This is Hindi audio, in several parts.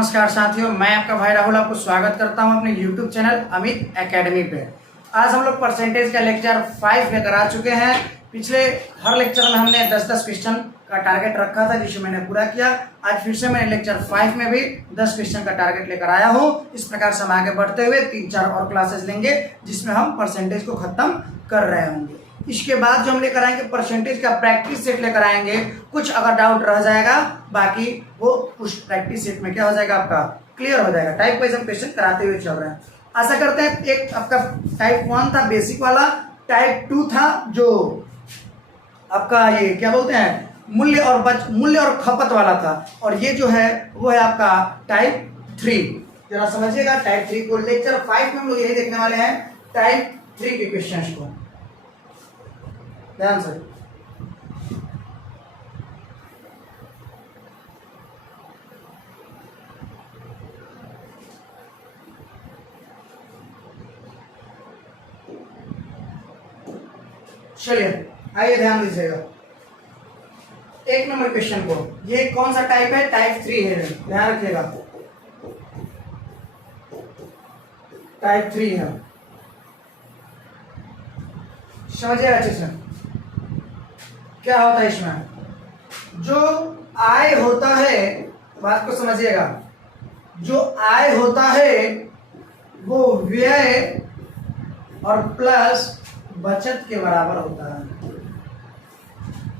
नमस्कार साथियों, मैं आपका भाई राहुल आपको स्वागत करता हूं अपने YouTube चैनल अमित एकेडमी पे। आज हम लोग परसेंटेज का लेक्चर 5 लेकर आ चुके हैं। पिछले हर लेक्चर में हमने 10-10 क्वेश्चन का टारगेट रखा था जिसे मैंने पूरा किया। आज फिर से मैंने लेक्चर 5 में भी 10 क्वेश्चन का टारगेट लेकर आया हूँ। इस प्रकार से हम आगे बढ़ते हुए 3-4 और क्लासेस लेंगे जिसमें हम परसेंटेज को खत्म कर रहे होंगे। इसके बाद जो हम लेकर आएंगे परसेंटेज का प्रैक्टिस सेट लेकर आएंगे। कुछ अगर डाउट रह जाएगा बाकी वो उस प्रैक्टिस सेट में क्या हो जाएगा, आपका क्लियर हो जाएगा। टाइप वाइज हम क्वेश्चन कराते हुए चल रहे हैं। आशा करते हैं एक आपका टाइप 1 था बेसिक वाला, टाइप 2 था जो आपका ये क्या बोलते हैं मूल्य और खपत वाला था, और ये जो है वो है आपका टाइप 3। जरा समझिएगा टाइप 3 को। लेक्चर 5 में हम लोग यही देखने वाले हैं टाइप 3 के क्वेश्चंस को। ध्यान से चलिए आइए ध्यान दीजिएगा 1 नंबर क्वेश्चन को। ये कौन सा टाइप है? टाइप 3 है। ध्यान रखिएगा टाइप 3 है। समझिएगा अच्छे से क्या होता है इसमें। जो आय होता है, बात को समझिएगा, जो आय होता है वो व्यय और प्लस बचत के बराबर होता है।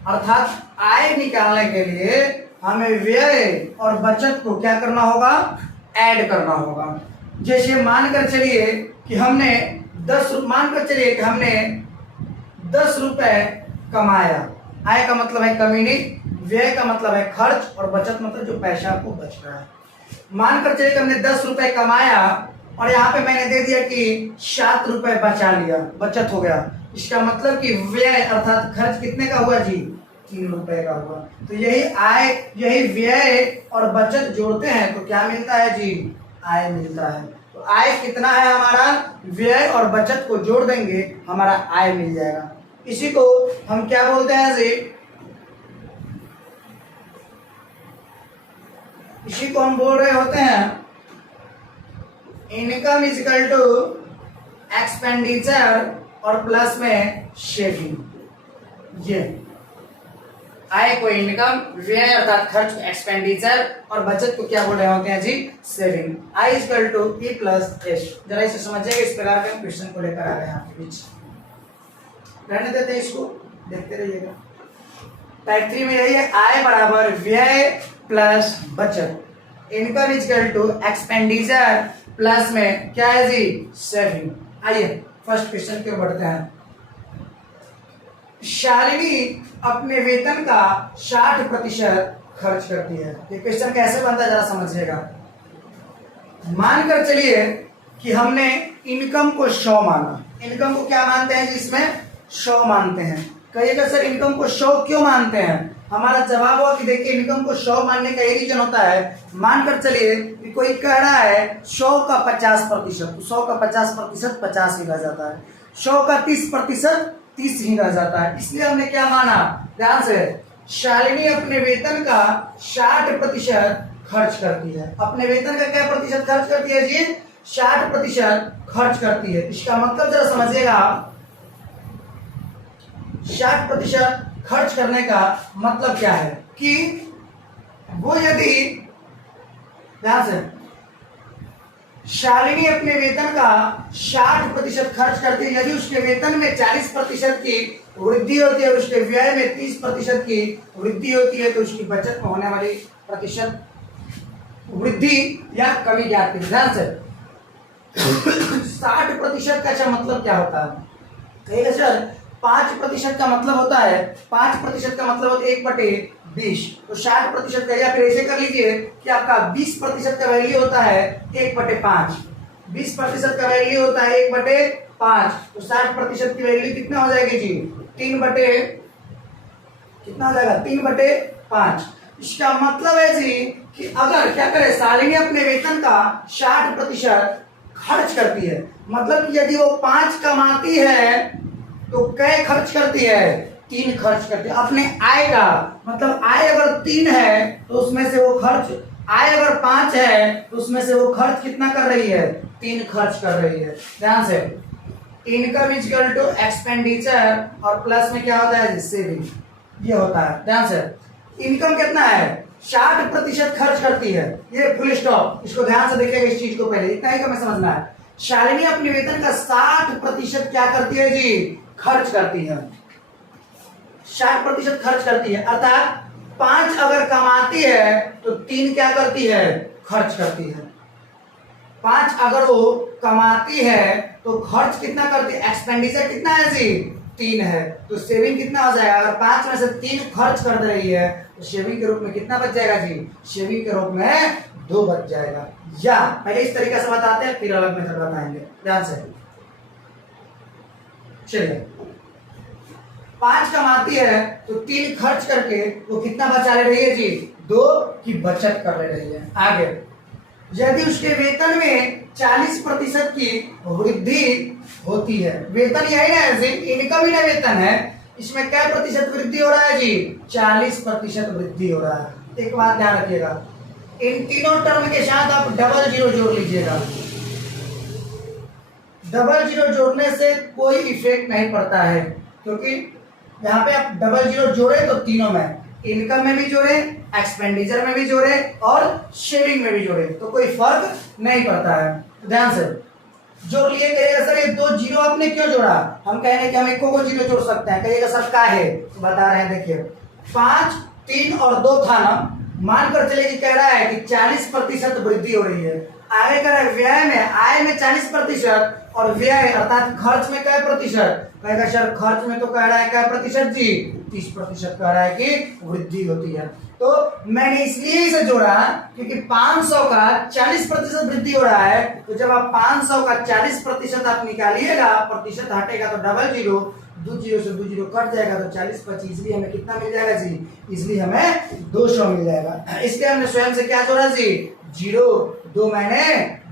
अर्थात आय निकालने के लिए हमें व्यय और बचत को क्या करना होगा? ऐड करना होगा। जैसे मानकर चलिए कि हमने 10 रुपए कमाया। आय का मतलब है कमीनी, व्यय का मतलब है खर्च, और बचत मतलब जो पैसा आपको बच रहा है। मानकर चलिए कि हमने 10 रुपए कमाया और यहाँ पे मैंने दे दिया कि 7 रुपए बचा लिया, बचत हो गया। इसका मतलब कि व्यय अर्थात खर्च कितने का हुआ जी? 3 रुपए का हुआ। तो यही आय, यही व्यय और बचत जोड़ते हैं तो क्या मिलता है जी? आय मिलता है। तो आय कितना है हमारा? व्यय और बचत को जोड़ देंगे हमारा आय मिल जाएगा। इसी को हम क्या बोलते हैं जी? इसी को हम बोल रहे होते हैं income is equal to expenditure और प्लस में सेविंग। ये आय को इनकम, व्यय अर्थात खर्च एक्सपेंडिचर, और बचत को क्या बोल रहे होते हैं जी? Saving. I is equal to E plus S. जरा इसे समझिएगा। इस प्रकार के क्वेश्चन को लेकर आ रहे हैं आपके बीच। रहने देते हैं इसको, देखते रहिएगा। टाइप 3 में यही है, आय बराबर व्यय प्लस बचत। Income is equal to expenditure plus में क्या है जी? सेविंग। आइए फर्स्ट क्वेश्चन के बढ़ते हैं। शालिनी अपने वेतन का 60% खर्च करती है। ये क्वेश्चन कैसे बनता है जरा समझिएगा। मानकर चलिए कि हमने इनकम को 100 माना। इनकम को क्या मानते हैं जी? इसमें 100 मानते हैं। कहिएगा सर इनकम को 100 क्यों मानते हैं? हमारा जवाब हुआ कि देखिए इनकम को 100 मानने का ये रीजन होता है। मानकर चलिए कि कोई कह रहा है 100 का 50%, तो 100 का 50% 50 ही रह जाता है। 100 का 30% 30 ही रह जाता है। इसलिए हमने क्या माना? ध्यान से, शालिनी अपने वेतन का 60% खर्च करती है। अपने वेतन का क्या प्रतिशत खर्च करती है जी? 60% खर्च करती है। इसका मतलब जरा समझिएगा, 60% खर्च करने का मतलब क्या है कि वो यदि, ध्यान से, शालिनी अपने वेतन का 60% खर्च करती है। यदि उसके वेतन में 40% की वृद्धि होती है और उसके व्यय में 30% की वृद्धि होती है तो उसकी बचत में होने वाली प्रतिशत वृद्धि या कमी ज्ञात कीजिए। ध्यान से 60% का अच्छा मतलब क्या होता है? कहिएगा सर 5% का मतलब होता है, 5% का मतलब होता है 1/20। तो 60% का, या फिर ऐसे कर लीजिए कि आपका 20% का वैल्यू होता है 1/5। 20% का वैल्यू होता है 1/5। तो 60% की वैल्यू कितना हो जाएगी जी? 3/, कितना हो जाएगा? 3/5। इसका मतलब है जी कि अगर क्या करे, शालिनी अपने वेतन का 60% खर्च करती है, मतलब कि यदि वो 5 कमाती है तो कै खर्च करती है? 3 खर्च करती है। अपने आय का मतलब आय अगर 3 है तो उसमें से वो खर्च आय अगर 5 है तो उसमें से वो खर्च कितना कर रही है, 3 खर्च कर रही है। ध्यान से, income is equal to expenditure और प्लस में क्या होता है, सेविंग, ये होता है। ध्यान से, इनकम कितना है, 60% खर्च करती है, ये फुल स्टॉप। इसको ध्यान से देखिएगा, इस चीज को पहले इतना ही हमें समझना है। शालिनी अपने वेतन का 60% क्या करती है जी, खर्च करती है, 60% खर्च करती है। अर्थात 5 अगर कमाती है तो 3 क्या करती है, खर्च करती है। 5 अगर वो कमाती है तो खर्च कितना करती है, एक्सपेंडिचर कितना है जी, 3 है, तो सेविंग कितना हो जाएगा, अगर 5 में से 3 खर्च कर दे रही है तो सेविंग के रूप में कितना बच जाएगा जी, सेविंग के रूप में 2 बच जाएगा। या पहले इस तरीके से बताते हैं, फिर अलग मेथड बताएंगे। ध्यान से चलिए, 5 कमाती है तो 3 खर्च करके वो कितना बचा ले रही है जी, 2 की बचत कर ले रही है। आगे, यदि उसके वेतन में 40% की वृद्धि होती है, वेतन यही ना है, इनकम ही ना वेतन है, इसमें क्या प्रतिशत वृद्धि हो रहा है जी, 40% वृद्धि हो रहा है। एक बात ध्यान रखिएगा, इन तीनों टर्म के साथ आप डबल जीरो जोड़ लीजिएगा। डबल जीरो जोड़ने से कोई इफेक्ट नहीं पड़ता है, क्योंकि यहाँ पे आप डबल जीरो जोड़े तो तीनों में, इनकम में भी जोड़े, एक्सपेंडिचर में भी जोड़े और शेयरिंग में भी जोड़े, तो कोई फर्क नहीं पड़ता है। तो ध्यान से जोड़ लिए। कहिएगा सर ये 2 जीरो आपने क्यों जोड़ा, हम कह रहे हैं कि हम एक को जीरो जोड़ सकते हैं। कहिएगा सर का है, तो बता रहे हैं, देखिए 5, 3 और 2 था ना, मानकर चले कि कह रहा है कि 40% वृद्धि हो रही है। आगे कह रहा है व्यय में, आय में 40% और व्यय अर्थात खर्च में क्या प्रतिशत, कहेगा सर खर्च में तो कह रहा है क्या प्रतिशत जी, 30% कह रहा है कि वृद्धि होती है। तो मैंने इसलिए इसे जोड़ा क्योंकि 500 का 40% वृद्धि हो रहा है, तो जब आप 500 का 40% आप निकालिएगा, प्रतिशत हटेगा तो डबल जीरो, 2 जीरो से 2 जीरो कट जाएगा तो 40 25, इसलिए हमें कितना मिल जाएगा जी, इसलिए हमें 200 मिल जाएगा। इसलिए हमने स्वयं से क्या जोड़ा जी, जीरो, 2 मैंने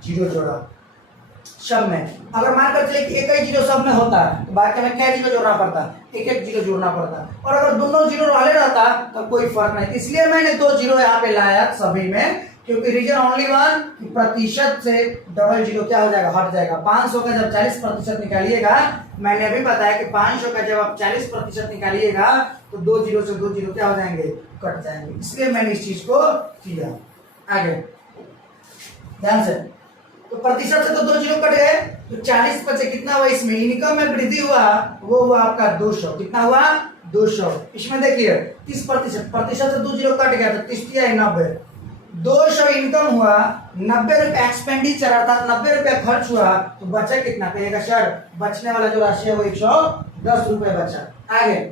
जीरो जोड़ा सब में। अगर मानकर चले कि एक ही जीरो सब में होता है तो बाकी में क्या जीरो जोड़ना पड़ता, एक जीरो जोड़ना पड़ता, और अगर दोनों जीरो वाले रहता तो कोई फर्क नहीं। इसलिए मैंने 2 जीरो यहाँ पे लाया सभी में, क्योंकि रीजन ओनली वन, प्रतिशत से डबल जीरो क्या हो जाएगा, हट जाएगा। 500 का जब 40% निकालिएगा, मैंने अभी बताया कि 500 का जब आप 40% निकालिएगा तो 2 जीरो से 2 जीरो क्या हो जाएंगे, कट जाएंगे, इसलिए मैंने इस चीज को किया। आगे ध्यान से, तो प्रतिशत से तो 2 जीरो कट गए, तो 40 पर से कितना हुआ, इसमें इनकम में वृद्धि हुआ, वो हुआ आपका 200, कितना हुआ 200। इसमें देखिए 30%, प्रतिशत से 2 जीरो कट गया तो 30 है 90, 200 इनकम हुआ, 90 रुपए एक्सपेंडिचर अर्थात 90 रुपए खर्च हुआ, तो बचा कितना, कहिएगा सर बचने वाला जो राशि है वो 110 रुपए बचा। आगे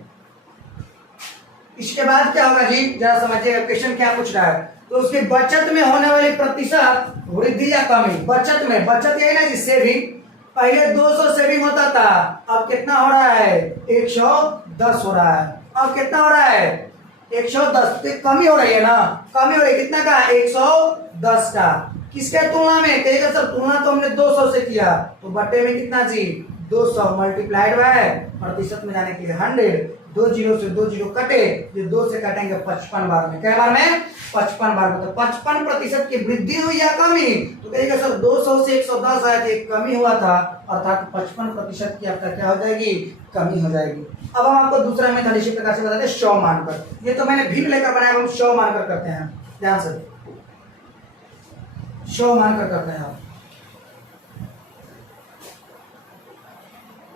इसके बाद क्या होगा जी, जरा समझिएगा क्वेश्चन क्या पूछ रहा है। तो उसकी बचत में होने वाली प्रतिशत वृद्धि या कमी, बचत में, बचत यही ना जी सेविंग, पहले 200 सेविंग होता था, अब कितना हो रहा है, 110 हो रहा है। अब कितना हो रहा है, 110, तो कमी हो रही है ना, कमी हो रही है, कितना का, 110 का। किसके तुलना में, कहिएगा सर तुलना तो हमने 200 से किया, तो बटे में कितना जी, 200 मल्टीप्लाइड बाय प्रतिशत में जाने के लिए 100, 2 जीरो से 2 जीरो कटे, ये 2 से काटेंगे 55 बार में, क्या बार में, 55 बार में। तो 55% की वृद्धि हुई या कमी, तो कहिएगा सर 200 से 110 आया तो एक कमी हुआ था, अर्थात 55% की आपका क्या हो जाएगी, कमी हो जाएगी। अब हम आपको दूसरा मेथड इसी प्रकार से बताते हैं, 100 मानकर। ये तो मैंने भिन्न लेकर बनाया, हम 100 मानकर करते हैं, ध्यान से 100 मानकर करते हैं। आप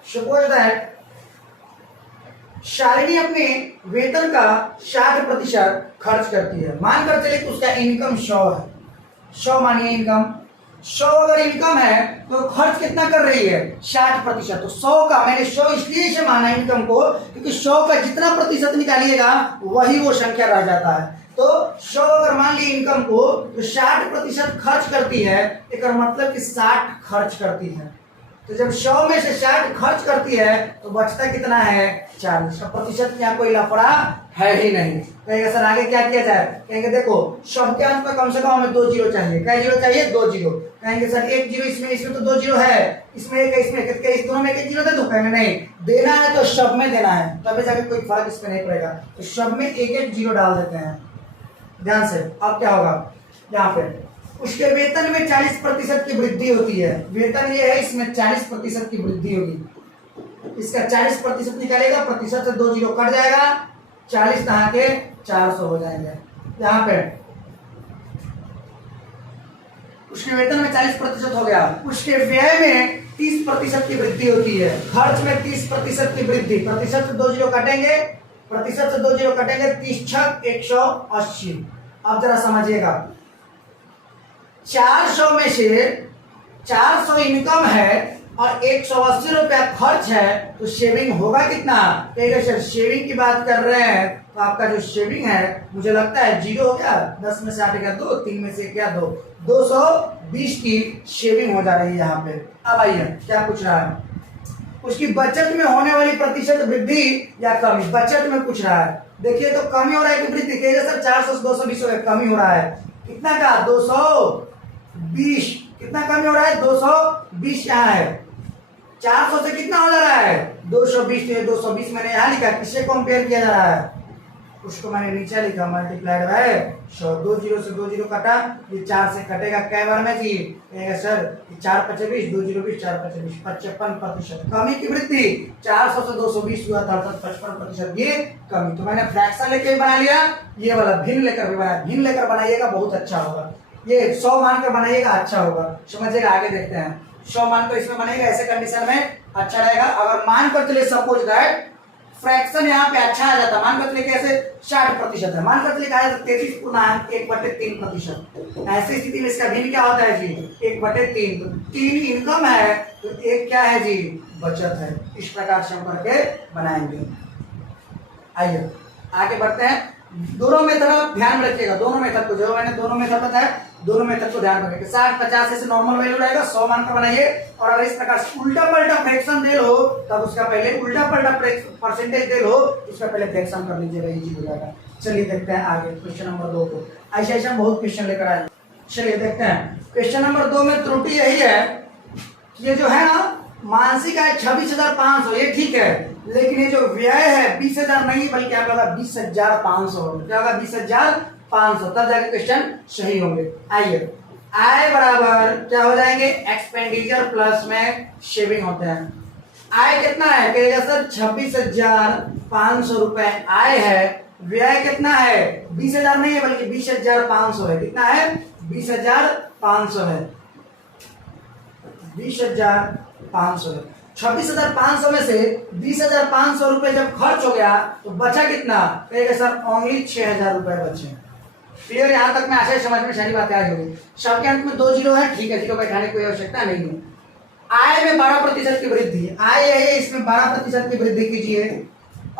सपोज दैट शालिनी अपने वेतन का 60% खर्च करती है, मानकर चले कि उसका इनकम 100 है, 100 मानिए इनकम, 100 अगर इनकम है तो खर्च कितना कर रही है, 60%। तो 100 का मैंने 100 इसलिए इसे माना इनकम को, क्योंकि 100 का जितना प्रतिशत निकालिएगा वही वो संख्या रह जाता है। तो 100 अगर मान ली इनकम को, तो 60% खर्च करती है, एक मतलब कि 60 खर्च करती है। तो जब 100 में से 60 खर्च करती है तो बचता कितना है, 40। प्रतिशत में कोई लफड़ा है ही नहीं। कहेंगे सर आगे क्या किया जाए, कहेंगे देखो सबके अंत में कम से कम हमें 2 जीरो चाहिए, क्या जीरो चाहिए, 2 जीरो। कहेंगे सर 1 जीरो इसमें तो 2 जीरो है, इसमें एक, इसमें इस दोनों में 1 जीरो दे दो, कहेंगे नहीं देना है तो सब में देना है, तभी जाके कोई फर्क इसमें नहीं पड़ेगा, तो सब में 1 जीरो डाल देते हैं। ध्यान से अब क्या होगा, यहाँ पे उसके वेतन में 40% की वृद्धि होती है। वेतन ये है, इसमें 40% की वृद्धि होगी। इसका 40% निकालेगा, प्रतिशत से 2 जीरो कट जाएगा, 40 यहाँ के 400 हो जाएंगे। यहाँ पे उसके वेतन में 40% हो गया। उसके व्यय में 30% की वृद्धि होती है। खर्च में 30% की वृद्धि, प्रतिशत से 2 जीरो कटेंगे, प्रतिशत से 2 जीरो कटेंगे, 30 छक 180। अब जरा समझिएगा, 400 में से 400 इनकम है और 180 रुपया खर्च है, तो शेविंग होगा कितना? कहेगा सर शेविंग की बात कर रहे हैं तो आपका जो शेविंग है मुझे लगता है 0 हो गया, 10 में से आप क्या 2, 3 में से क्या 2, 220 की शेविंग हो जा रही है यहाँ पे। अब आइए क्या पूछ रहा है, उसकी बचत में होने वाली प्रतिशत वृद्धि या कमी, बचत में पूछ रहा है। देखिए तो कमी हो रहा है कि वृद्धि? कहेगा सर 400 से 220 हो गया, कमी हो रहा है। कितना का? 220। कितना कमी हो रहा है? 220 यहाँ है। 400 से कितना हो जा रहा है? 220। 220 मैंने यहाँ लिखा, किससे कंपेयर किया जा रहा है? उसको मैंने नीचे लिखा, मल्टीप्लाइड बाय 100। 2 जीरो से 2 जीरो कटा, ये 4 से कटेगा कै बार में जी? कहेगा सर 4 5 20, 2 जीरो 20, 4 5 20, 55%। कमी की वृद्धि 400 से 220 हुआ था, 55% ये कमी। तो मैंने फ्रैक्शन लेके बना लिया, ये वाला भिन्न लेकर भी बनाया। भिन्न लेकर बनाइएगा बहुत अच्छा होगा, ये 100 मान कर बनाइएगा अच्छा होगा, समझिएगा। आगे देखते हैं, 100 मान कर इसमें बनेगा, ऐसे कंडीशन में अच्छा रहेगा। अगर मान कर चलिए सपोज दैट फ्रैक्शन यहाँ पे अच्छा आ जाता, मान कर चलिए कैसे 60% है, मान कर चलिए कहा जाता 33.1/3%। ऐसी स्थिति में इसका भिन्न क्या होता है जी? 1/3। तो 3 इनकम है तो 1 क्या है जी? बचत है। इस प्रकार से हम करके बनाएंगे। आइए आगे बढ़ते हैं। दोनों मेथड आप ध्यान में रखिएगा, दोनों मेथड को, जो मैंने दोनों मेथड बताया दोनों मेथड को ध्यान रखिएगा। 60 50 से नॉर्मल वैल्यू रहेगा, 100 मान कर बनाइए। और अगर इस प्रकार से उल्टा पलटा फ्रैक्शन दे लो तब उसका पहले उल्टा पलटा परसेंटेज दे लो, उसका पहले फ्रैक्शन कर लीजिएगा, इजी हो जाएगा। चलिए देखते हैं आगे क्वेश्चन नंबर 2 को। ऐसे ऐसे बहुत क्वेश्चन लेकर आए, चलिए देखते हैं। क्वेश्चन नंबर 2 में त्रुटि यही है, ये जो है ना मानसिक आय 26,500, ये ठीक है, लेकिन ये जो व्यय है 20,000 नहीं बल्कि आप लगा 20,500 होगा। क्या होगा? 20,500, तब जाके क्वेश्चन सही होंगे। आइए, आय बराबर क्या हो जाएंगे? एक्सपेंडिचर प्लस में शेविंग होते हैं। आय कितना है? कहेगा सर 26,500 रुपए आय है, व्यय कितना है? 20,000 नहीं है बल्कि 20,500 है। कितना है? 20,500 है, 20,500 है। 26,500 में से 20,500 रुपए जब खर्च हो गया तो बचा कितना? कहेगा सर ओनली 6,000 रुपए बचे। क्लियर? यहाँ तक में आशा समझ में सारी बातें आ गई। सबके अंत में 2 जीरो है, ठीक है, जीरो बैठाने की कोई आवश्यकता नहीं है। आय में 12% की वृद्धि, आय है इसमें 12% की वृद्धि कीजिए।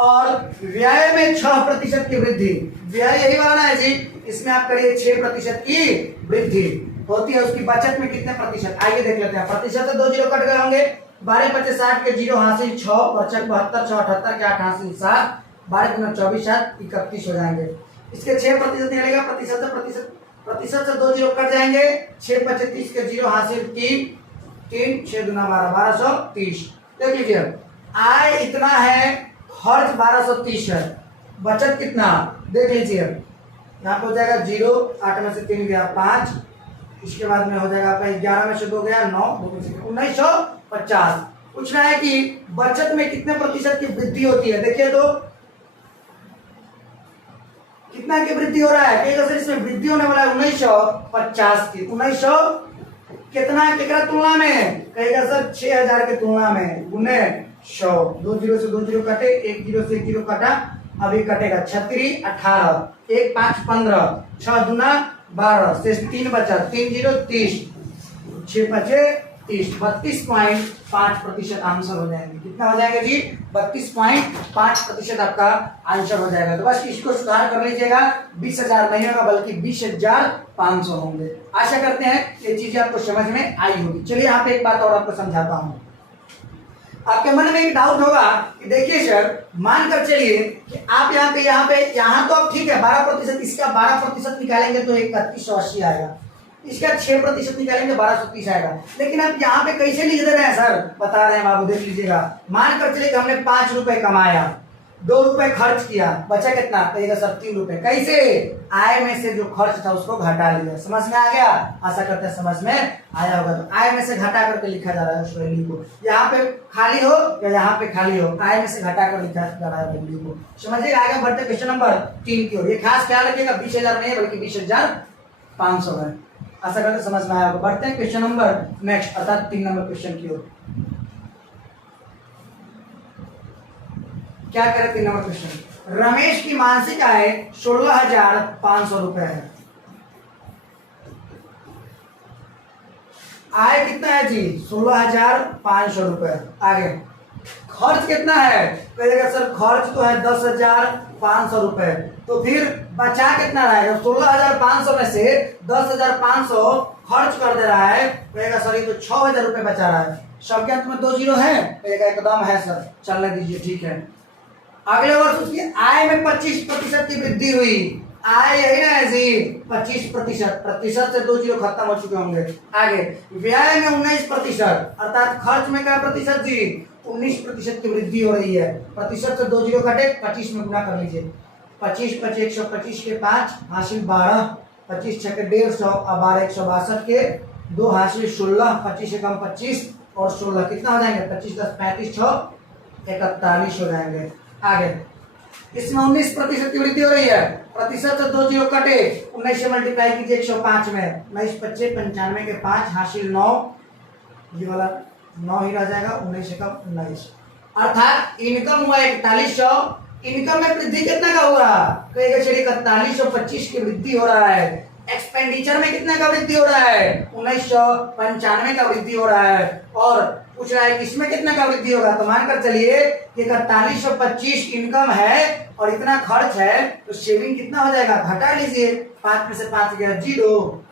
और व्यय में 6% की वृद्धि, व्यय यही वाला है जी, इसमें आप करिए 6% की वृद्धि होती है। उसकी बचत में कितने प्रतिशत? आइए देख लेते हैं। प्रतिशत से 2 जीरो कट गए होंगे, 12 25 60 के जीरो हासिल 6, 55 72 6 78 के 8 हासिल 7, 12 गुना 24 7 31 हो जाएंगे। इसके 6% निकलेगा, प्रतिशत से 2 जीरो कट जाएंगे, 6 25 30 के जीरो हासिल 3 3 6 गुना 12 1230। देख लीजिए आय इतना है, खर्च 1230 है, बचत कितना? देख लीजिए यहाँ पे हो जाएगा 0, 8 में से 3 गया 5, इसके बाद में हो जाएगा आपका 11 में से 2 गया 9, 2 में से 1950। पूछ रहा है कि बचत में कितने प्रतिशत की वृद्धि होती है? देखिए तो कितना की वृद्धि हो रहा है? कहेगा सर इसमें वृद्धि होने वाला है 1950 की। 1900 कितना कितना तुलना में? कहेगा सर 6,000 के तुलना में, गुने 100। 2 जीरो से 2 जीरो कटे, 1 जीरो से 1 जीरो कटा, अभी कटेगा 36 18, 1 5 15, 6 दूना 12, से 3 बचा, 3 जीरो 30, 6 बचे 30, 32.5% आंसर हो जाएंगे। कितना हो जाएगा जी? 32.5% आपका आंसर हो जाएगा। तो बस इसको सुधार कर लीजिएगा, 20,000 नहीं होगा बल्कि 20,500 होंगे। आशा करते हैं ये चीजें आपको समझ में आई होगी। चलिए यहाँ पे एक बात और आपको समझाता हूँ। आपके मन में एक डाउट होगा कि देखिए सर मान कर चलिए कि आप यहाँ तो अब ठीक है 12%, इसका 12% निकालेंगे तो 3180 आएगा, इसका 6% निकालेंगे 1230 आएगा। लेकिन आप यहाँ पे कैसे लिख दे रहे हैं सर? बता रहे हैं बाबू, देख लीजिएगा। मान कर चलिए कि हमने 5 रुपए कमाया, ₹2 खर्च किया, बचा कितना, कहिएगा सर ₹3। कैसे, आय में से जो खर्च था उसको घटा लिया। समझ में आ गया, आशा करते हैं समझ में आया होगा। तो आय में से घटा करके लिखा जा रहा है उस वैल्यू को, यहाँ पे खाली हो या यहाँ पे खाली हो, आय में से घटा कर लिखा जा रहा है वैल्यू को। समझिए, आगे बढ़ते क्वेश्चन नंबर 3 की ओर। ये खास ख्याल रखिएगा 20,000 नहीं है बल्कि 20,500 है। आशा करते समझ में आया होगा। बढ़ते हैं क्वेश्चन नंबर नेक्स्ट अर्थात 3 नंबर क्वेश्चन की ओर। क्या करें 3 नंबर क्वेश्चन। रमेश की मासिक आय 16,500 रुपए है। आय कितना है जी, 16,500 रुपए। आगे खर्च कितना है, कहिएगा सर खर्च तो है 10,500 रुपए। तो फिर बचा कितना रहेगा, 16,500 में से 10,500 खर्च कर दे रहा है, कहेगा सर ये तो 6,000 रुपए बचा रहा है। सबके अंत में 2 जीरो है, कहेगा एकदम है सर, चलने दीजिए, ठीक है। अगले वर्ष उसकी आय में 25% की वृद्धि हुई। आय यही ना है जी 25%, प्रतिशत से 2 जीरो खत्म हो चुके होंगे। आगे व्यय में 19%, अर्थात खर्च में क्या प्रतिशत जी, 19% की वृद्धि हो रही है। प्रतिशत से 2 जीरो कटे, 25 में गुना कर लीजिए। 25 × 125 के 5 हासिल 12, 25 × 150 और 12 162 के 2 हासिल 16, 25 एकम 25 और 16 कितना हो जाएंगे, 25 10 35 6 41 हो जाएंगे। आगे इसमें 19% की वृद्धि हो रही है। प्रतिशत से 2 जीरो कटे, 19 से मल्टीप्लाई कीजिए 105 में, 19 25 95 के 5 हासिल 9, ये वाला 9 ही रह जाएगा, 19 एकम 19। अर्थात इनकम हुआ 4100, इनकम में वृद्धि कितना का हुआ, कहेगा चलिए 4125 की वृद्धि हो रहा है। एक्सपेंडिचर में कितना का वृद्धि हो रहा है, 1995 का वृद्धि हो रहा है। और पूछ रहा है कि इसमें कितना का वृद्धि होगा, तो मानकर चलिए कि 4125 इनकम है और इतना खर्च है, तो सेविंग कितना हो जाएगा, घटा लीजिए। 5 में से 5 गया 0,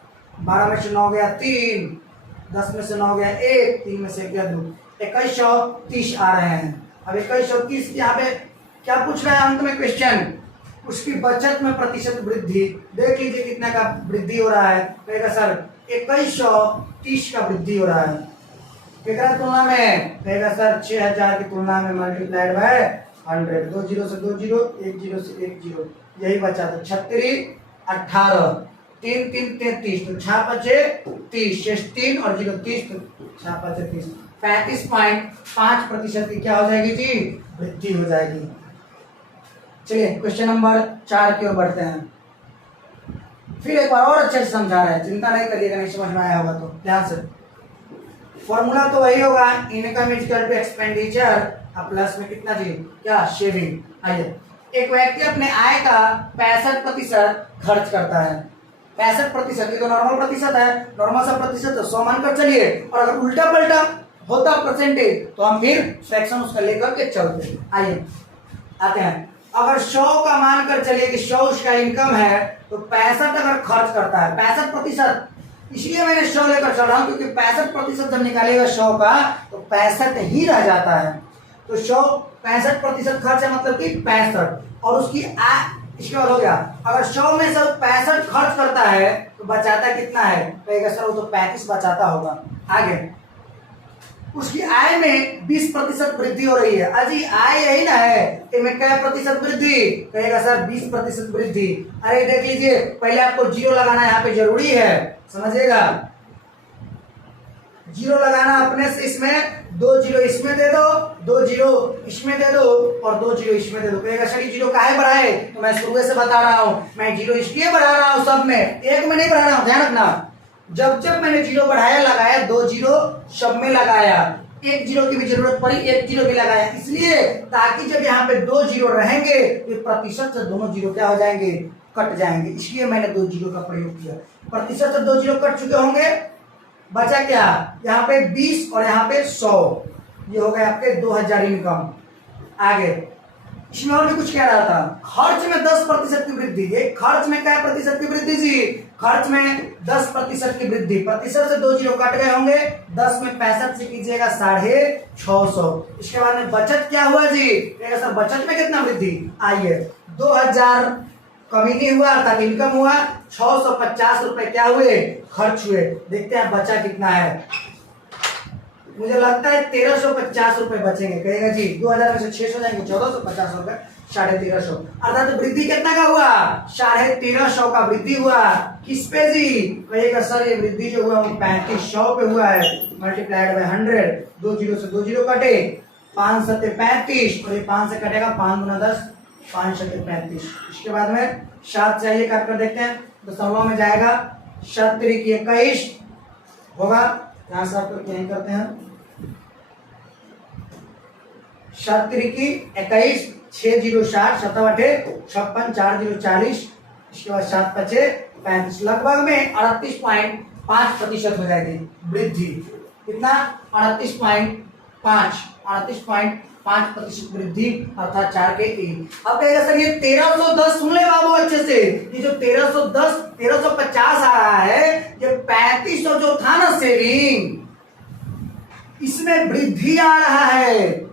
12 में से 9 गया 3, 10 में से 9 गया 1, 3 में से गया 2, 2130 आ रहे हैं। अब 2130 यहाँ पे क्या पूछ रहा है अंत में क्वेश्चन, उसकी बचत में प्रतिशत वृद्धि। देख लीजिए कितना का वृद्धि हो रहा है, कहेगा सर 2130 का वृद्धि हो रहा है। कितना तुलना में, कहेगा सर 6,000 की तुलना में मल्टीप्लाइड बाय 100, 2 जीरो से 2 जीरो, 1 जीरो से 1 जीरो, यही बचा। तो 36 18 3 3 33, तो 6 बचे 30, शेष 3 और 0 30, तो 6 बचे 30, 35.5% की क्या हो जाएगी जी, वृद्धि हो जाएगी। चलिए क्वेश्चन नंबर 4 की ओर बढ़ते हैं। फिर एक बार और अच्छे से समझा रहे हैं, चिंता नहीं करिएगा, नहीं समझ में आया होगा तो ध्यान से। फॉर्मूला तो वही होगा, income equal to expenditure plus में कितना जी, क्या शेविंग। आइए, एक व्यक्ति अपने आय का 65% खर्च करता है। 65% ये तो नॉर्मल प्रतिशत है, नॉर्मल सा प्रतिशत तो 100 मानकर चलिए। और अगर उल्टा पलटा होता परसेंटेज तो हम फिर फ्रैक्शन उसका लेकर के चलते। आइए आते हैं, अगर 100 का मानकर चलिए कि 100 उसका इनकम है, तो 65 अगर खर्च करता है, 65%, इसलिए मैंने 100 लेकर चल रहा हूं क्योंकि 65% जब निकालेगा 100 का तो 65 ही रह जाता है। तो 100 65% खर्च है, मतलब कि 65, और उसकी इसके बाद हो गया। अगर 100 में से 65 खर्च करता है तो बचाता कितना है, कहेगा सर वो तो 35 बचाता होगा। आगे उसकी आय में 20% वृद्धि हो रही है। अजी आय यही ना है, इनमें क्या प्रतिशत वृद्धि, कहेगा सर 20% वृद्धि। अरे देख लीजिए, पहले आपको जीरो लगाना यहाँ पे जरूरी है, समझिएगा। जीरो लगाना अपने से, इसमें 2 जीरो इसमें दे दो, 2 जीरो इसमें दे दो और 2 जीरो इसमें दे दो। कहेगा सर जीरो काहे बढ़ाए, तो मैं शुरू से बता रहा हूं, मैं जीरो इसलिए बढ़ा रहा हूं, सब में, एक में नहीं बढ़ा रहा हूं, ध्यान रखना। जब जब मैंने जीरो बढ़ाया लगाया, 2 जीरो सब में लगाया, 1 जीरो की भी जरूरत पड़ी 1 जीरो भी लगाया, इसलिए ताकि जब यहाँ पे 2 जीरो रहेंगे तो प्रतिशत से दोनों जीरो क्या हो जाएंगे, कट जाएंगे, इसलिए मैंने 2 जीरो का प्रयोग किया। प्रतिशत से 2 जीरो कट चुके होंगे, बचा क्या, यहाँ पे 20 और यहाँ पे 100, ये हो गए आपके 2000 इनकम। आगे इसमें और भी कुछ कह रहा था, खर्च में 10% की वृद्धि। ये खर्च में क्या प्रतिशत की वृद्धि जी, खर्च में 10% की वृद्धि। प्रतिशत से 2 जीरो कट गए होंगे, 10 में 65 से कीजिएगा 650। इसके बाद में बचत क्या हुआ जी, सर बचत में कितना वृद्धि, आइए 2000 कमी नहीं हुआ, अर्थात इनकम हुआ, 650 रुपए क्या हुए, खर्च हुए। देखते हैं बचा कितना है, मुझे लगता है 1350 रुपए बचेंगे। कहेगा जी 2000 में से 600 जाएंगे, 1450 रुपए, 1350, अर्थात वृद्धि कितना का हुआ? 1350 का वृद्धि हुआ। किस पे जी? कहिएगा सर ये वृद्धि जो हुआ वो 3500 पे हुआ है, मल्टीप्लाइड बाय 100, 2 जीरो से 2 जीरो कटे, 5 सत्ते 35 और ये 5 से कटेगा, 5 गुना 10, 5 सत्ते 35। इसके बाद में 7 चाहिए, काट कर देखते हैं, दशमलव में जाएगा, 7 तिरिक 21 होगा, यहाँ से आप यहीं करते हैं, 7 तिरिक 21, 6 जीरो 60, 7 अठे 56, 4 जीरो 40, इसके बाद 7 पचे 35, लगभग में 38.5% हो जाएगी वृद्धि। कितना? 38.5% वृद्धि, अर्थात 4 के 1। अब कहेगा सर ये 1310 सुन ले बाबू अच्छे से, ये जो 1310 1350 आ रहा है, ये 3500 जो था ना सेविंग, इसमें वृद्धि आ रहा है,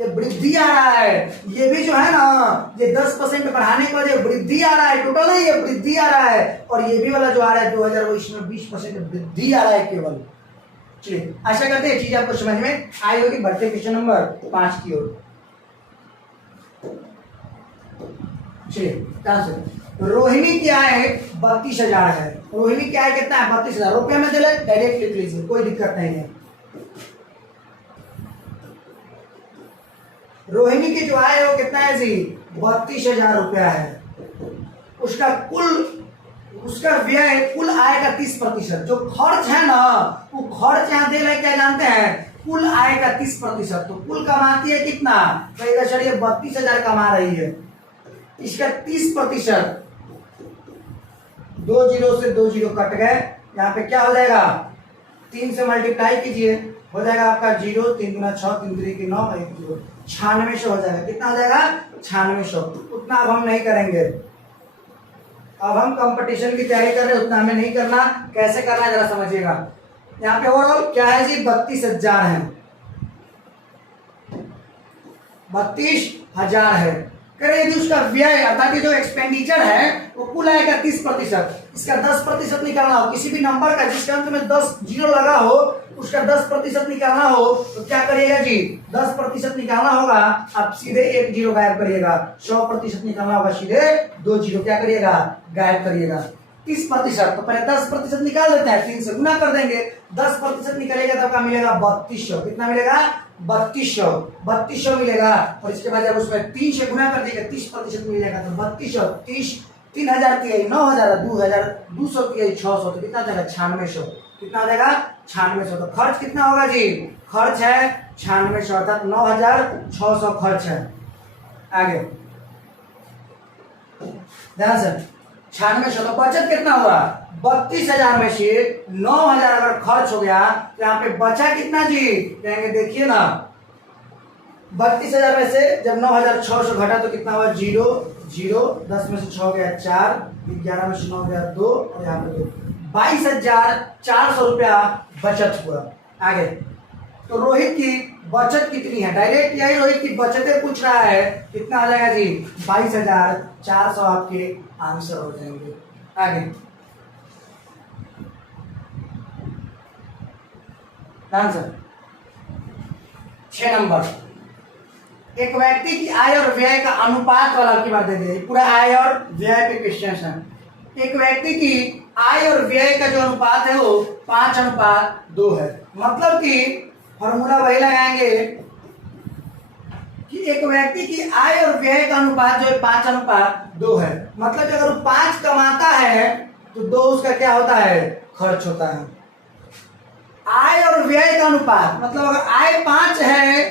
ये वृद्धि आ रहा है। ये भी जो है ना, ये 10% बढ़ाने के बाद ये वृद्धि आ रहा है, टोटल है ये वृद्धि आ रहा है, और ये भी वाला जो आ रहा है 2000 वो इसमें 20% वृद्धि आ रहा है केवल। चलिए आशा करते हैं चीज आपको समझ में आई होगी। बढ़ते क्वेश्चन नंबर 5 की ओर। चलिए रोहिणी की आय 32,000 है। रोहिणी की आय कितना है? 32,000 रुपये में दे ले, डायरेक्ट लिख लीजिए, कोई दिक्कत नहीं है। रोहिणी की जो आय है वो कितना है जी? 32,000 रुपया है। उसका व्यय कुल आय का 30%, जो खर्च है ना वो खर्च यहाँ दे रहे क्या जानते हैं? कुल आय का 30%। तो कुल कमाती है कितना? कहेगा सर ये 32,000 कमा रही है, इसका 30%, 2 जीरो से 2 जीरो कट गए, यहाँ पे क्या हो जाएगा? 3 से मल्टीप्लाई कीजिए, हो जाएगा आपका 0, 3 गुना 6, 3 3 9, 1 0, 9600 हो जाएगा। कितना हो जाएगा? 9600। उतना अब हम नहीं करेंगे, अब हम कंपटीशन की तैयारी कर रहे हैं, उतना हमें नहीं करना। कैसे करना है जरा समझिएगा। यहाँ पे ओवरऑल क्या है जी? 32,000 है, 32,000 है। करें यदि उसका व्यय अर्थात जो एक्सपेंडिचर है वो कुल आय का 30%, इसका 10% निकालना हो, किसी भी नंबर का जिसके अंत में 10 जीरो लगा हो उसका 10% निकालना हो, तो क्या करिएगा जी? 10% निकालना होगा, आप सीधे 1 जीरो गायब करिएगा। 100% निकालना होगा, सीधे 2 जीरो क्या करिएगा? गायब करिएगा। 30%, तो पहले 10% निकाल देते हैं, 3 से गुना कर देंगे, 10% निकलेगा तो क्या मिलेगा? 3200। कितना मिलेगा? 3200 मिलेगा। और इसके बाद जब उसमें 3 से गुना कर देंगे 30% मिलेगा, तो 3200, 3000 की 9,000, 2,200 की 600, तो कितना जाएगा? 9600। कितना हो जाएगा? 9600। तो खर्च कितना होगा जी? खर्च है 9600, अर्थात 9,600 खर्च है। आगे ध्यान से 9600, तो बचत कितना हुआ? 32,000 में से 9,000 अगर खर्च हो गया तो यहाँ पे बचा कितना जी? कहेंगे देखिए ना, 32,000 में से जब 9,600 घटा तो कितना हुआ? 0 0, 10 में से 6 गया 4, 11 में से 9 गया 2, और यहाँ पे 2, 22,400 रुपया बचत हुआ। आगे तो रोहित की बचत कितनी है? डायरेक्ट यही रोहित की बचतें पूछ रहा है, कितना आ जाएगा जी? 22,400 आपके आंसर हो जाएंगे। आगे आंसर 6 नंबर, एक व्यक्ति की आय और व्यय का अनुपात वाला की बात दे दी, पूरा आय और व्यय के क्वेश्चन है। एक व्यक्ति की आय और व्यय का जो अनुपात है वो 5:2 है। मतलब कि फॉर्मूला वही लगाएंगे कि एक व्यक्ति की आय और व्यय का अनुपात जो है 5:2 है। मतलब अगर वो 5 कमाता है तो 2 उसका क्या होता है? खर्च होता है। आय और व्यय का अनुपात मतलब अगर आय 5 है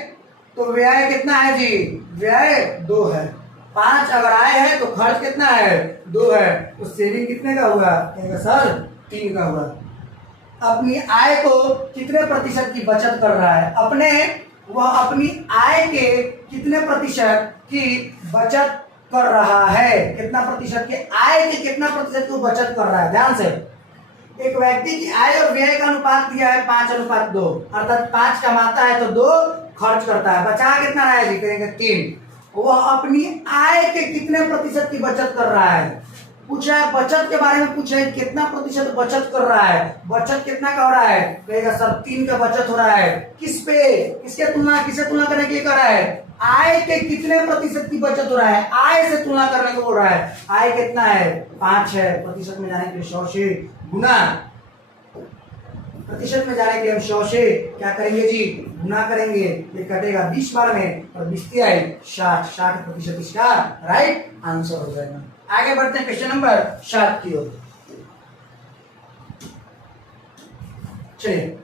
तो व्यय कितना है जी? व्यय 2 है। 5 अगर आय है तो खर्च कितना है? 2 है। तो सेविंग कितने का हुआ? सर 3 का हुआ। अपनी आय को कितने प्रतिशत की बचत कर रहा है? वह अपनी आय के कितने प्रतिशत की बचत कर रहा है? कितना प्रतिशत के आय के कितना प्रतिशत की बचत कर रहा है? ध्यान से, एक व्यक्ति की आय और व्यय का अनुपात दिया है 5:2, अर्थात 5 कमाता है तो 2 खर्च करता है। बचा कितना रहा है जी? कहेंगे 3। वह अपनी आय के कितने प्रतिशत की बचत कर रहा है? पूछा है बचत के बारे में, पूछा है कितना प्रतिशत बचत कर रहा है? बचत कितना का हो रहा है? कहेगा सर 3 का बचत हो रहा है। किस पे? किसके तुलना, किसे तुलना करने के लिए कर रहा है? आय के कितने प्रतिशत की बचत हो रहा है, आय से तुलना करने को बोल रहा है। आय कितना है 5 है, प्रतिशत में जाने के लिए 100 से गुना, प्रतिशत में जाने के लिए हम 100 से क्या करेंगे जी, गुना करेंगे। ये कटेगा 20 बार में और 20 आई 60% इसका राइट आंसर हो जाएगा। आगे बढ़ते हैं क्वेश्चन नंबर 7 की ओर। चलिए,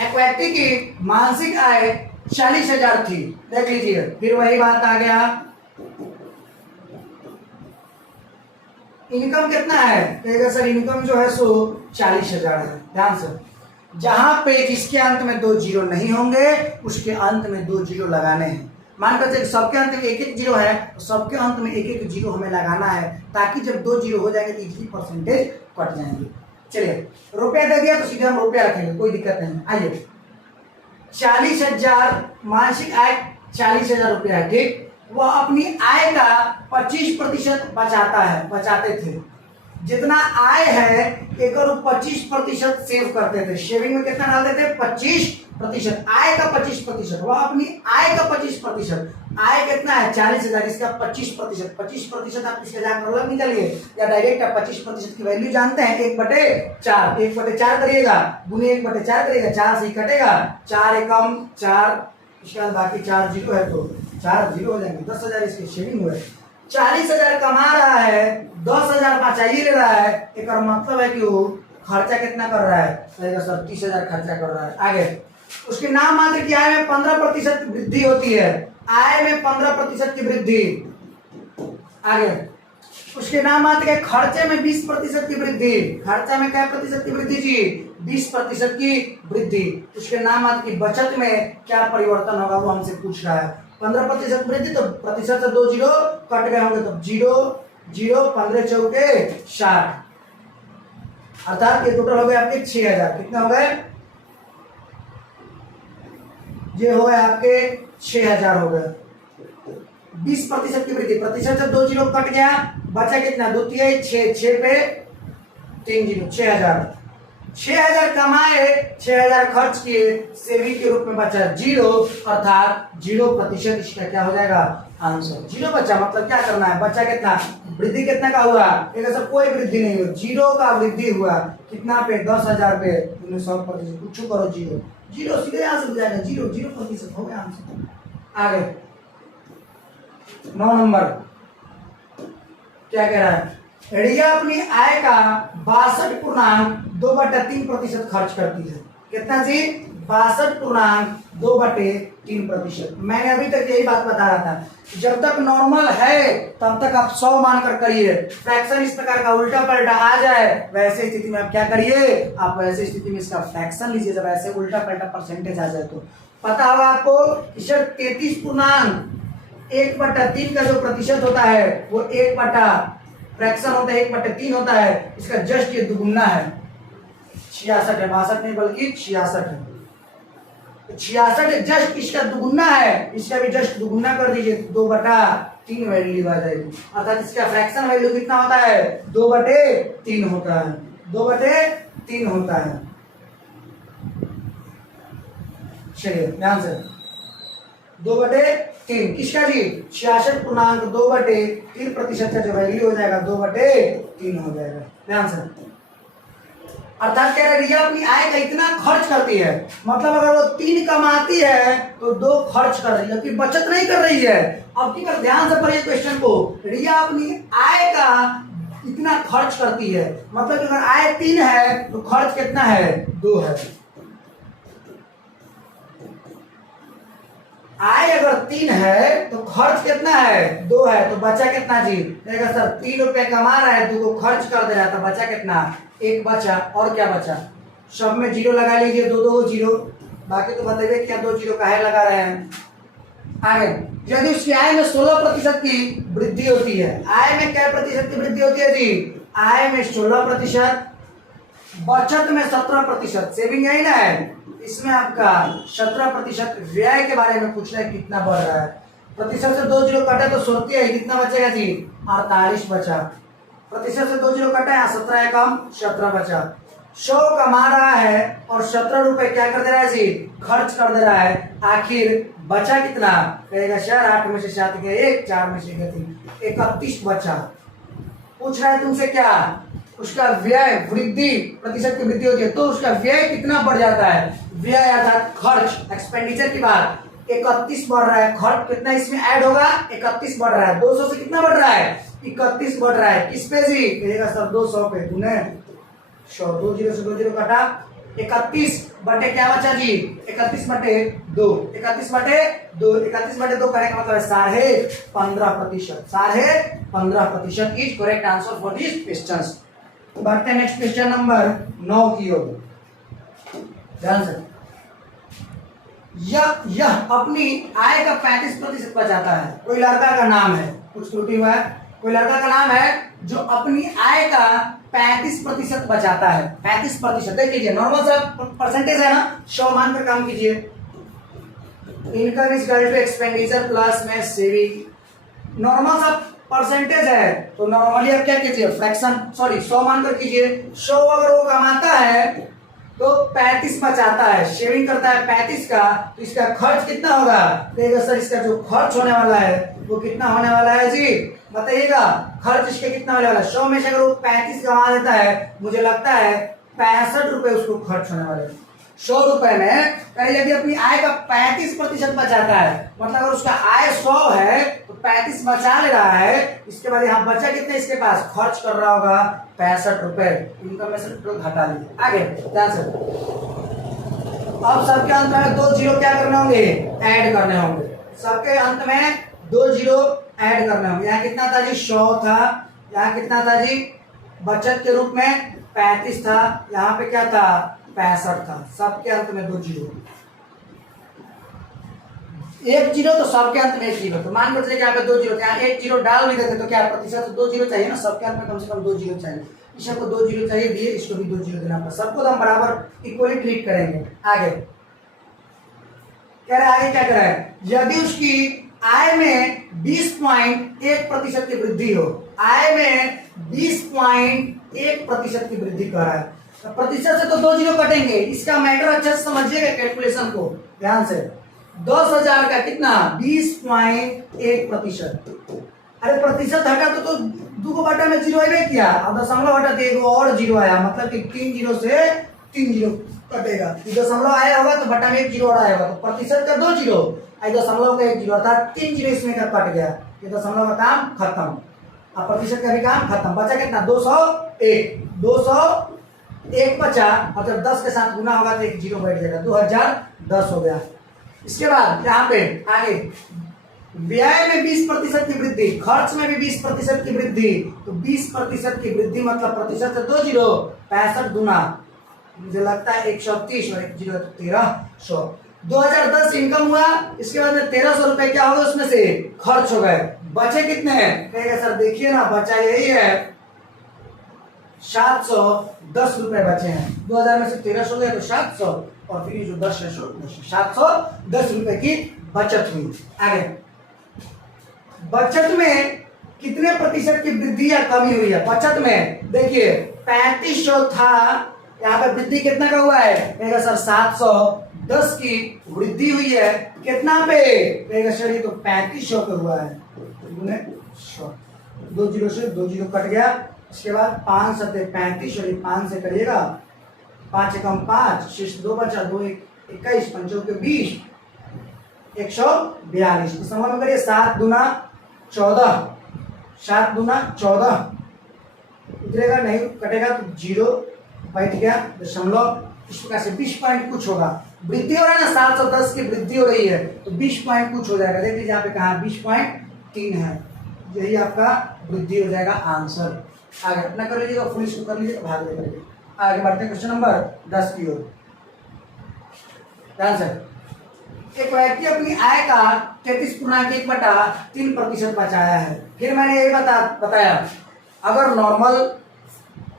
एक व्यक्ति की मासिक आय 40,000 थी, देख लीजिए फिर वही बात आ गया। इनकम कितना है, तो सर इनकम जो है सो 40,000 है। ध्यान से, जहां पे जिसके अंत में 2 जीरो नहीं होंगे उसके अंत में 2 जीरो लगाने हैं। मान कर सबके अंत में एक एक जीरो है तो सबके अंत में एक एक जीरो हमें लगाना है, ताकि जब 2 जीरो हो जाएंगे तो इजीली परसेंटेज कट जाएंगे। चलिए, रुपया दे दिया तो सीधे हम रुपया रखेंगे, कोई दिक्कत नहीं। आइए, 40,000 मासिक आय 40,000 रुपया है, ठीक। वह अपनी आय का 25% बचाता है, बचाते थे। जितना आय है एक 25% सेव करते थे। शेविंग में कितना डालते थे 25%, आय का 25%। वह अपनी आय का 25%, आय कितना है 40,000, इसका 25%। 25% आप इसका जाकर मतलब निकालिए या डायरेक्ट आप 25% की वैल्यू जानते हैं 1/4। 1/4 करिएगा, गुने 1/4 करिएगा, 4 से ही कटेगा, 4 एकम 4, इसके बाद बाकी 4 जीरो है तो 4 जीरो हो जाएंगे। 10,000 इसकी शेविंग हुए। 40,000 कमा रहा है, 10,000 बचाइए ले रहा है, एक और मतलब है कि वो खर्चा कितना कर रहा है, सर 30,000 खर्चा कर रहा है। आगे, उसके नाम मात्र की आय में 15% वृद्धि होती है, आय में 15% की वृद्धि। आगे, उसके नाम मात्र के खर्चे में 20% की वृद्धि, खर्चा में क्या प्रतिशत की वृद्धि जी, 20% की वृद्धि। उसके नाम मात्र की बचत में क्या परिवर्तन होगा वो हमसे पूछ रहा है। 15% वृद्धि, तो प्रतिशत से 2 जीरो कट गए होंगे, तो 0 0 15 चौके 60, अर्थात ये टोटल हो गए आपके 6,000। कितना हो गए, ये हो गए आपके 6,000 हो गए। 20% की वृद्धि, प्रतिशत से 2 जीरो कट गया, बचा कितना 2 3 6, 6 पे 3 जीरो, 6,000। 6,000 कमाए, 6,000 खर्च किए, सेविंग के रूप में बचा 0, अर्थात 0% इसका क्या हो जाएगा आंसर। 0 बचा, मतलब क्या करना है, बचा कितना, वृद्धि कितना का हुआ, एक ऐसा कोई वृद्धि नहीं हुई, 0 का वृद्धि हुआ। कितना पे 10,000 पे 100%, कुछ करो 0 0 सीधे यहाँ से हो जाएगा, 0% हो गया आंसर। आगे 9 नंबर क्या कह रहा है, रिया अपनी आय का 62.2/3% खर्च करती है। कितना जी, 62.2/3%। मैंने अभी तक यही बात बता रहा था, जब तक नॉर्मल है तब तक आप 100 मानकर करिए। फ्रैक्शन इस प्रकार का उल्टा पलटा आ जाए, वैसे स्थिति में आप क्या करिए, आप वैसे स्थिति में इसका फ्रैक्शन लीजिए। जब ऐसे उल्टा पलटा परसेंटेज आ जाए तो पता होगा आपको, 33.1/3 का जो प्रतिशत होता है वो 1 बटा फ्रैक्शन होता है 1/3 होता है, इसका जस्ट ये दुगुना है, 66 है, 62 नहीं बल्कि 66 है। 66 जस्ट इसका दुगुना है, इसका भी जस्ट दुगुना कर दीजिए, 2/3 वैल्यू आ जाएगी। अर्थात इसका फ्रैक्शन वैल्यू कितना होता है 2/3 होता है, 2/3 होता है। चलिए ध्यान से, 2/3 किसका जी, 66.2/3% का जो वैल्यू हो जाएगा 2/3 हो जाएगा। ध्यान से, अर्थात कह रहे रिया अपनी आय का इतना खर्च करती है, मतलब अगर वो 3 कमाती है तो 2 खर्च कर रही है, कि बचत नहीं कर रही है। अब की बार ध्यान से पढ़िए क्वेश्चन को, रिया अपनी आय का इतना खर्च करती है, मतलब अगर आय 3 है तो खर्च कितना है 2 है। आय अगर 3 है तो खर्च कितना है 2 है, तो बचा कितना जी, देखा सर 3 रुपए कमा रहा है, 2 को खर्च कर दे रहा है, तो बचा कितना 1 बचा। और क्या बचा, सब में 0 लगा लीजिए, 2 0, बाकी तो बताइए क्या 2 0 काहे लगा रहे हैं। आगे, यदि उसकी आय में 16% की वृद्धि होती है, आय में क्या प्रतिशत की वृद्धि होती है जी, आय में 16%, बचत में 17%, सेविंग यही ना है, इसमें आपका 17%। व्यय के बारे में पूछ रहा है कितना बढ़ रहा है, प्रतिशत से 2 0 कटा तो 16 है, कितना बचेगा जी 48 बचा। प्रतिशत से 2 0 कटा है, 17 कम 17 बचा। 100 कमा रहा है और 17 रुपए क्या कर दे रहा है जी, खर्च कर दे रहा है, आखिर बचा कितना, कहेगा सर 8 में से 7 गए 1, 4 में से गए 3, 31 बचा। पूछ रहा है तुमसे क्या, उसका व्यय वृद्धि, प्रतिशत की वृद्धि होती है तो उसका व्यय कितना बढ़ जाता है, व्यय अर्थात खर्च, एक्सपेंडिचर की बात। 31 बढ़ रहा है, खर्च कितना इसमें ऐड होगा, 31 बढ़ रहा है, 200 से कितना बढ़ रहा है, 31 बढ़ रहा है। किस पे जी, कहेगा सर 200 पे, तूने 100, 2 जीरो से 2 जीरो काटा, 31 बटे क्या बचा जी, 31 बटे 2, 31 बटे 2, 31 बटे 2 करने का मतलब है 15%, 15% is correct answer for this question. बढ़ते हैं नेक्स्ट क्वेश्चन नंबर 9 की ओर। ध्यान से, यह अपनी आय का 35% बचाता है। कोई लड़का का नाम है, कुछ त्रुटि हुआ है, कोई लड़का का नाम है जो अपनी आय का 35% बचाता है। 35% देख लीजिए, नॉर्मल सा परसेंटेज है ना, 100 मानकर काम कीजिए। Income is equal to expenditure plus में सेविंग, नॉर्मल सा परसेंटेज है तो नॉर्मली आप क्या कीजिए, फ्रैक्शन, सॉरी 100 मानकर कीजिए। 100 अगर वो कमाता है तो 35 बचाता है, शेविंग करता है 35 का, तो इसका खर्च कितना होगा, कहेगा सर इसका जो खर्च होने वाला है वो कितना होने वाला है जी, बताइएगा। खर्च इसके कितना होने वाला है, 100 में से अगर वो 35 कमा देता है, मुझे लगता है 65 रुपए उसको खर्च होने वाले हैं। 100 रुपए में कहीं यदि अपनी आय का 35% बचाता है, मतलब अगर उसका आय 100 है तो 35 बचा ले रहा है, इसके बाद यहाँ बचा कितना इसके पास, खर्च कर रहा होगा 65 रुपए, इनकम में से घटा लीजिए। आगे ध्यान से, अब सबके अंत में 2 जीरो क्या करने होंगे, ऐड करने होंगे। सबके अंत में 2 जीरो ऐड करने होंगे। यहाँ कितना था जी, 100 था, यहाँ कितना था जी, बचत के रूप में 35 था, यहाँ पे क्या था 65 था। सबके अंत में 2 जीरो, 1 जीरो तो सबके अंत में 1 जीरो, तो मान लीजिए यहाँ पे 2 जीरो, यहाँ 1 जीरो डाल भी देते तो क्या प्रतिशत, तो 2 जीरो चाहिए ना, सबके अंत में कम से कम 2 जीरो चाहिए। इसको 2 जीरो चाहिए दिए, इसको भी 2 जीरो देना पड़ा, सबको तो हम बराबर इक्वली ट्रीट करेंगे। आगे कह रहा है, आगे क्या कह रहा है, यदि उसकी आय में 20.1% की वृद्धि हो, आय में 20.1% की वृद्धि कर रहा है, तो प्रतिशत से तो 2 जीरो कटेंगे, इसका मैटर अच्छे से समझिएगा कैलकुलेशन को ध्यान से। 10,000 का कितना 20.1%, अरे प्रतिशत हटा तो 2 को बटा में जीरो आएगा क्या, अब दशमलव हटा तो 1 और जीरो आया, मतलब कि 3 जीरो से 3 जीरो कटेगा, दशमलव आया होगा तो बटा में 1 जीरो और आया होगा, तो प्रतिशत का 2 जीरो, दशमलव का 1 जीरो, अर्थात 3 जीरो इसमें का कट गया, ये दशमलव का काम खत्म, अब प्रतिशत का भी काम खत्म। बचा कितना 201, 201 बचा, और जब 10 के साथ गुना होगा तो 1 जीरो बैठ जाएगा, 2010 हो गया। इसके बाद यहाँ पे आगे व्यय में 20% की वृद्धि, खर्च में भी 20% की वृद्धि, तो 20% की वृद्धि मतलब प्रतिशत से 2 जीरो, 65 गुना, मुझे लगता है 130 और 1 जीरो 1300। 2010 इनकम हुआ, इसके बाद में 1300 रुपए क्या होगा उसमें से खर्च हो गए, बचे कितने हैं, कहेगा सर देखिए ना बचा यही है 710 रुपए बचे हैं। 2000 में से 1300 गए तो 700, और फिर जो 10 है 710 रुपए की बचत हुई। आगे बचत में कितने प्रतिशत की वृद्धि या कमी हुई है, बचत में देखिए 3500 था, यहाँ पे वृद्धि कितना का हुआ है, कहेगा सर 710 की वृद्धि हुई है, कितना पे, कहेगा सर ये तो 3500 पे हुआ है, 2 जीरो से 2 जीरो कट गया, इसके बाद 5 सते 35 और 5 से करिएगा, 5 एकम 5, शेष 2 बचा, 2 21, 5 के 20, 142, तो समझ में करिए 7 दूना 14, 7 दूना 14, उतरेगा नहीं कटेगा तो जीरो बैठ गया, दशमलव, इस प्रकार से 20 पॉइंट कुछ होगा, वृद्धि हो रहा है ना, 710 की वृद्धि हो रही है तो 20 पॉइंट कुछ हो जाएगा, देख लीजिए यहाँ पे कहा 20.3 है, यही आपका वृद्धि हो जाएगा आंसर। आगे अपना कर लीजिएगा, फुल इसको कर लीजिएगा, भाग लेकर आगे बढ़ते हैं क्वेश्चन नंबर 10 की ओर। ध्यान से, एक व्यक्ति अपनी आय का 33.1/3% बचाया है। फिर मैंने यही बताया अगर नॉर्मल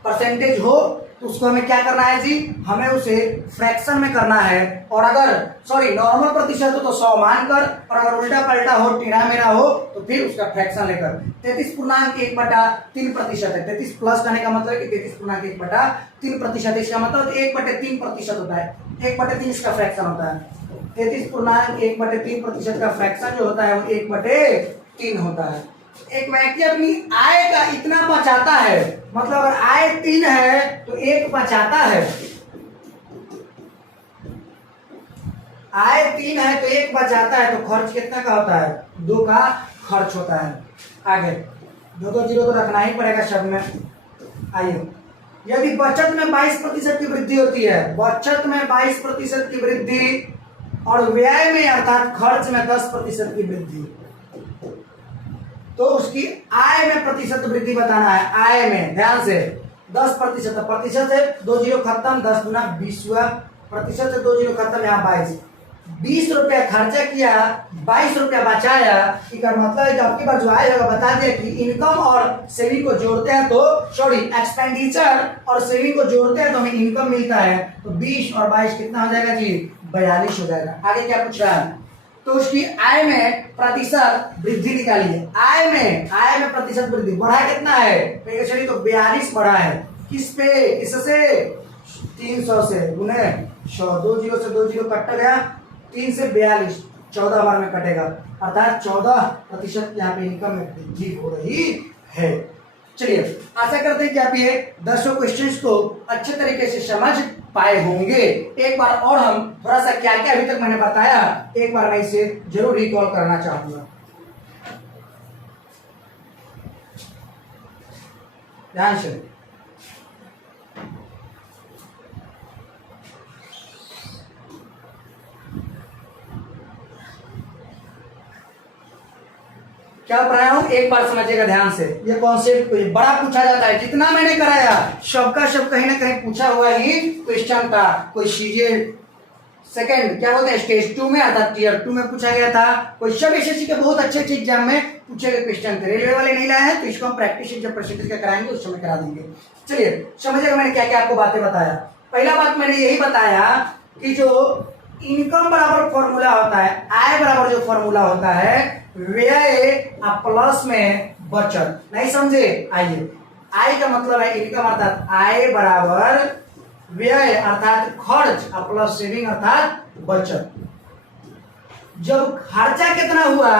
परसेंटेज हो तो उसको हमें क्या करना है जी, हमें उसे फ्रैक्शन में करना है, और अगर नॉर्मल प्रतिशत हो तो 100 मानकर, और अगर उल्टा पलटा हो टेढ़ा मेढ़ा हो तो फिर उसका फ्रैक्शन लेकर। 33.1/3% है, 33 प्लस करने का मतलब है कि 33.1/3%, इसका मतलब 1/3% होता है, 1/3 इसका फ्रैक्शन होता है। 33.1/3% का फ्रैक्शन जो होता है वो 1/3 होता है। एक व्यक्ति अपनी आय का इतना बचाता है, मतलब अगर आय 3 है तो 1 बचाता है, आय 3 है तो 1 बचाता है, तो खर्च कितना का होता है? 2 का खर्च होता है। आगे 2 जीरो तो रखना ही पड़ेगा शब्द में। आइए, यदि बचत में 22% की वृद्धि होती है, बचत में 22% की वृद्धि और व्यय में अर्थात खर्च में 10% की वृद्धि, तो उसकी आय में प्रतिशत वृद्धि बताना है। आय में ध्यान से 10%, प्रतिशत से 2 जीरो खत्म, 10 गुना 20 हुआ, प्रतिशत से 2 जीरो खत्म, यहाँ 22। 20 रुपया खर्चा किया, 22 रुपया बचाया, इसका मतलब है कि आपकी बार जो आय होगा बता दिया कि इनकम और सेविंग को जोड़ते हैं तो एक्सपेंडिचर और सेविंग को जोड़ते हैं तो हमें इनकम मिलता है, तो 20 और 22 कितना हो जाएगा जी? 42 हो जाएगा। आगे क्या पूछ रहा है? तो उसकी आय में प्रतिशत वृद्धि निकालिए। आय में प्रतिशत वृद्धि बढ़ा कितना है? चलिए तो 42 बढ़ा है। किस पे? इससे 300 से गुने 100, 2 जीरो से 2 जीरो कट गया, 3 से 42, 14 बार में कटेगा, अर्थात 14% यहाँ पे इनकम में वृद्धि हो रही है। चलिए, आशा करते हैं कि आप ये 10 क्वेश्चंस को अच्छे तरीके से समझ पाए होंगे। एक बार और हम थोड़ा सा क्या क्या अभी तक मैंने बताया, एक बार मैं इसे जरूर रिकॉल करना चाहूंगा। ध्यान से क्या पढ़ाया हूं, एक बार समझिएगा ध्यान से। ये कॉन्सेप्ट बड़ा पूछा जाता है, जितना मैंने कराया सबका सब कहीं ना कहीं पूछा हुआ ही क्वेश्चन था। कोई सीजे सेकंड क्या बोलते हैं स्टेज 2 में, अर्थात टियर 2 में पूछा गया था। कोई सब एसएससी के बहुत अच्छे अच्छे एग्जाम में पूछे गए क्वेश्चन थे। रेलवे वाले नहीं लाए हैं तो इसको हम प्रैक्टिस जब परसेंटेज का कराएंगे उस समय करा देंगे। चलिए समझिएगा मैंने क्या क्या आपको बातें बताया। पहला बात मैंने यही बताया कि जो इनकम बराबर फॉर्मूला होता है, आय बराबर जो फॉर्मूला होता है, व्यय प्लस में बचत। नहीं समझे? आइए, आय का मतलब है इनकम अर्थात आय बराबर व्यय अर्थात खर्च प्लस सेविंग अर्थात बचत। जब खर्चा कितना हुआ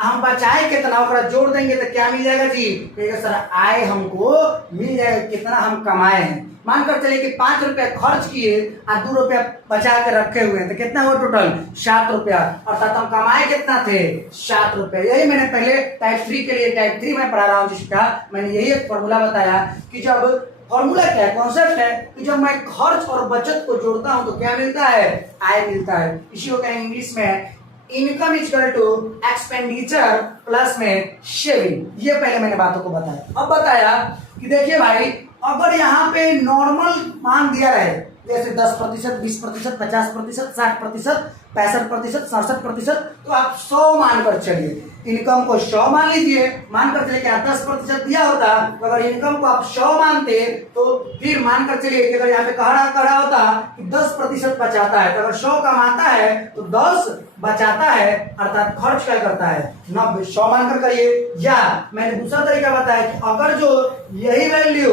हम बचाए कितना, और जोड़ देंगे तो क्या मिल जाएगा जी? सर आय हमको मिल जाएगा कितना हम कमाए हैं। मानकर चलिए कि 5 रुपया खर्च किए और 2 रुपया बचा कर रखे हुए हैं, तो कितना हुआ टोटल? 7 रुपया, अर्थात हम कमाए कितना थे? 7 रुपया। यही मैंने पहले टाइप 3 के लिए, टाइप 3 में पढ़ा रहा हूँ जिसका मैंने यही एक फॉर्मूला बताया कि जब फॉर्मूला क्या है, कॉन्सेप्ट है कि जब मैं खर्च और बचत को जोड़ता हूं तो क्या मिलता है? आय मिलता है। इसी को कहेंगे इंग्लिश में income equal to expenditure plus में सेविंग। ये पहले मैंने बातों को बताया। अब बताया कि देखिए भाई, अगर यहाँ पे नॉर्मल मान दिया रहे जैसे 10%, 20%, 50%, 60%, 65%, 67%, तो आप 100 मानकर चलिए। इनकम को 100 मान लीजिए, मानकर चलिए कि 10% दिया होता, तो अगर इनकम को आप 100 मानते तो फिर मानकर चलिए कि अगर यहाँ पे कहा होता कि 10% बचाता है, तो अगर 100 कमाता है तो 10 बचाता है, अर्थात खर्च क्या करता है? 90। 100 मानकर करिए। या मैंने दूसरा तरीका बताया कि अगर जो यही वैल्यू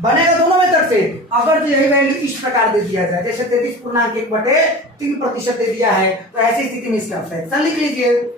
बनेगा दोनों मेथड से, अगर जो यही वैल्यू इस प्रकार दे दिया जाए, जैसे 33.1/3% दे दिया है, तो ऐसी स्थिति में इसका फ्रैक्शन लिख लीजिए।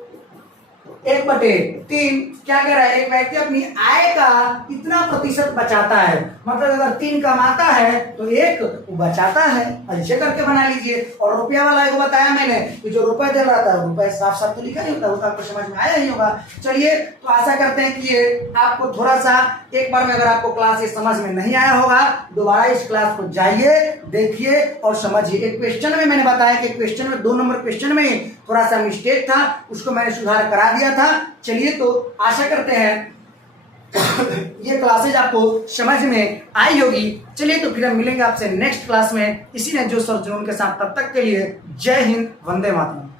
1/3 क्या कह रहा है? एक व्यक्ति अपनी आय का इतना प्रतिशत बचाता है, मतलब अगर 3 कमाता है तो 1 बचाता है, ऐसे करके बना लीजिए। और रुपया वाला को बताया मैंने कि जो रुपया दे रहा था, रुपया साफ साफ तो लिखा नहीं होता, वो तो आपको समझ में आया ही होगा। चलिए, तो आशा करते हैं कि ये आपको थोड़ा सा एक बार में, अगर आपको क्लास ये समझ में नहीं आया होगा, दोबारा इस क्लास को जाइए, देखिए और समझिए। एक क्वेश्चन में मैंने बताया कि क्वेश्चन में 2 नंबर क्वेश्चन में थोड़ा सा मिस्टेक था, उसको मैंने सुधार करा दिया था। चलिए, तो आशा करते हैं ये क्लासेज आपको समझ में आई होगी। चलिए, तो फिर हम मिलेंगे आपसे नेक्स्ट क्लास में इसी ने जो सर जुनून के साथ। तब तक के लिए जय हिंद, वंदे मातरम।